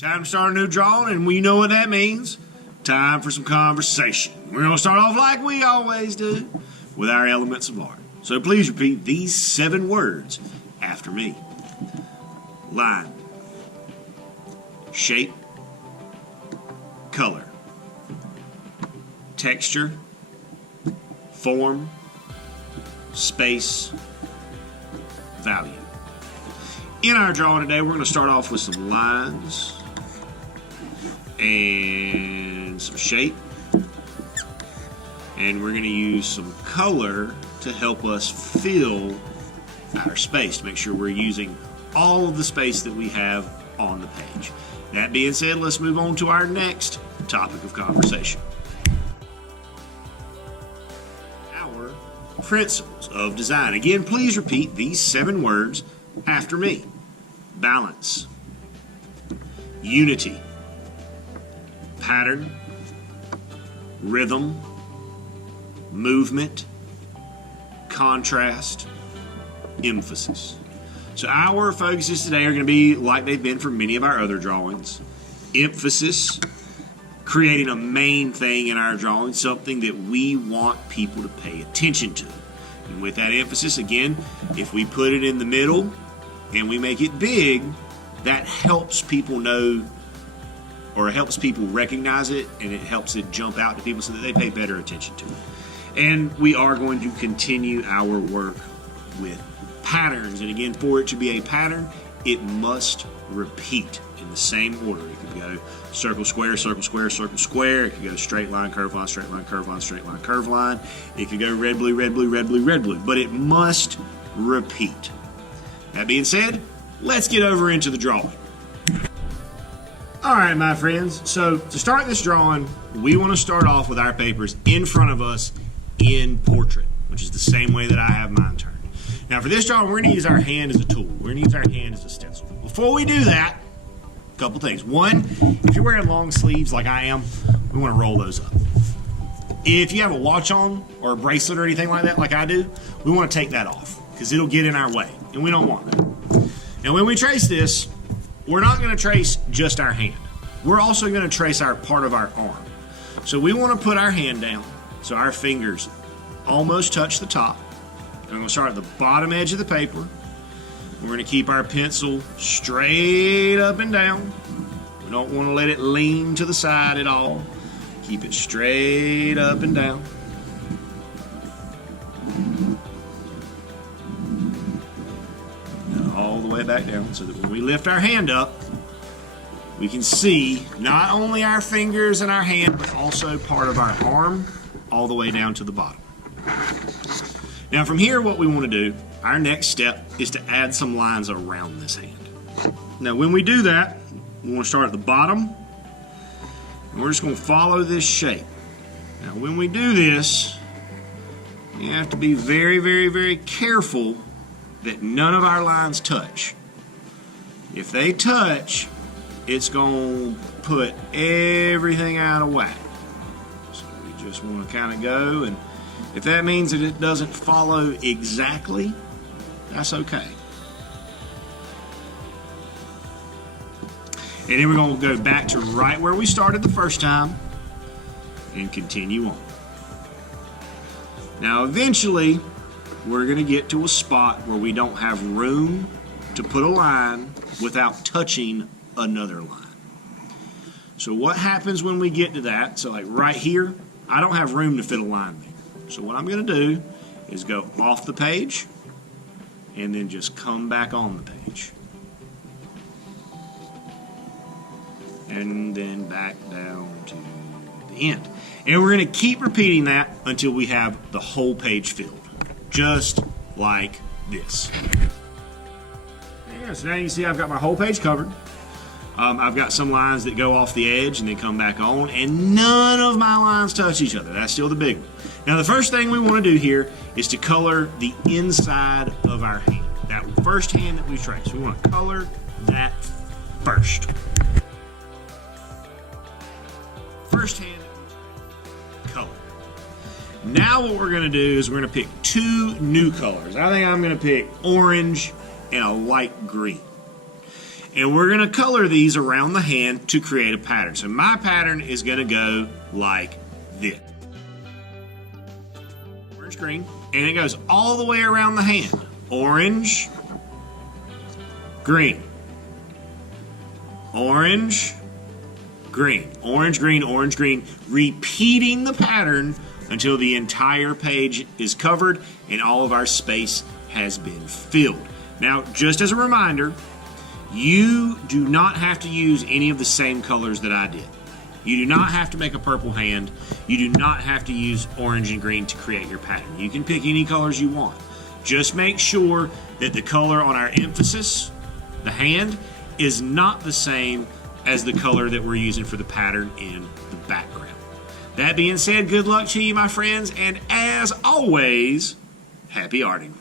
Time to start a new drawing, and we know what that means. Time for some conversation. We're going to start off like we always do, with our elements of art. So please repeat these 7 words after me. Line, shape, color, texture, form, space, value. In our drawing today, we're going to start off with some lines and some shape, and we're going to use some color to help us fill our space, to make sure we're using all of the space that we have on the page. That being said, let's move on to our next topic of conversation. Our principles of design. Again, please repeat these 7 words after me. Balance, unity, pattern, rhythm, movement, contrast, emphasis. So our focuses today are going to be like they've been for many of our other drawings. Emphasis, creating a main thing in our drawing, something that we want people to pay attention to. And with that emphasis, again, if we put it in the middle and we make it big, that helps people know, or it helps people recognize it, and it helps it jump out to people so that they pay better attention to it. And we are going to continue our work with patterns. And again, for it to be a pattern, it must repeat in the same order. It could go circle, square, circle, square, circle, square. It could go straight line, curve line, straight line, curve line, straight line, curve line. It could go red, blue, red, blue, red, blue, red, blue. But it must repeat. That being said, let's get over into the drawing. All right, my friends. So to start this drawing, we want to start off with our papers in front of us in portrait, which is the same way that I have mine turned. Now for this drawing, we're going to use our hand as a tool. We're going to use our hand as a stencil. Before we do that, a couple things. One, if you're wearing long sleeves like I am, we want to roll those up. If you have a watch on or a bracelet or anything like that, like I do, we want to take that off because it'll get in our way, and we don't want that. Now when we trace this, we're not going to trace just our hand. We're also going to trace our part of our arm. So we want to put our hand down so our fingers almost touch the top. And I'm going to start at the bottom edge of the paper. We're going to keep our pencil straight up and down. We don't want to let it lean to the side at all. Keep it straight up and down. And all the way back down so that when we lift our hand up, we can see not only our fingers and our hand, but also part of our arm all the way down to the bottom. Now from here, what we want to do, our next step, is to add some lines around this hand. Now when we do that, we want to start at the bottom, and we're just going to follow this shape. Now when we do this, you have to be very, very, very careful that none of our lines touch. If they touch, it's going to put everything out of whack. So we just want to kind of go, and if that means that it doesn't follow exactly, that's okay. And then we're going to go back to right where we started the first time and continue on. Now eventually, we're going to get to a spot where we don't have room to put a line without touching another line. So what happens when we get to that? So like right here, I don't have room to fit a line there. So what I'm going to do is go off the page and then just come back on the page. And then back down to the end. And we're going to keep repeating that until we have the whole page filled. Just like this. Yeah, so now you can see I've got my whole page covered. I've got some lines that go off the edge and then come back on, and none of my lines touch each other. That's still the big one. Now the first thing we want to do here is to color the inside of our hand. That first hand that we trace, we want to color that first. First hand that we trace, color. Now what we're going to do is we're going to pick 2 new colors. I think I'm going to pick orange and a light green. And we're going to color these around the hand to create a pattern. So my pattern is going to go like this. Orange, green, and it goes all the way around the hand. Orange, green, orange, green, orange, green, orange, green, repeating the pattern until the entire page is covered and all of our space has been filled. Now, just as a reminder, you do not have to use any of the same colors that I did. You do not have to make a purple hand. You do not have to use orange and green to create your pattern. You can pick any colors you want. Just make sure that the color on our emphasis, the hand, is not the same as the color that we're using for the pattern in the background. That being said, good luck to you, my friends, and as always, happy arting.